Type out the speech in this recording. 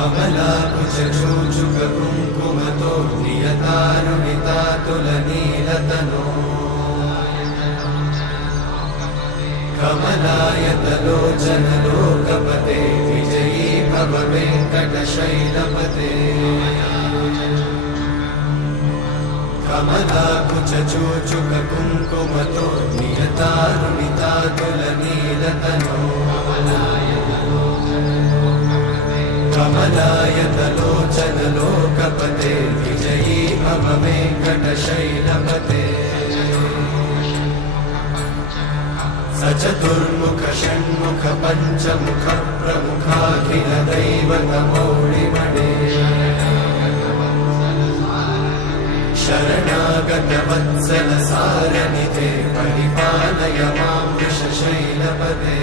कमलाकुचूचुककुङ्कुमतो नियतारुणितातुलनीलतनो कमलायतलोचनलोकपते विजयी भव वेङ्कटशैलपते कमलाकुचूचुककुङ्कुमतो नियतारुणितातुलनीलतनो कमलायतलोचनलोकपते विजयी भव वेङ्कटशैलपते स चतुर्मुख षण्मुख पञ्चमुख प्रमुखाखिल दैवतमौळिमणे शरणागत वत्सल सारनिधे परिपालय मां वृषशैलपते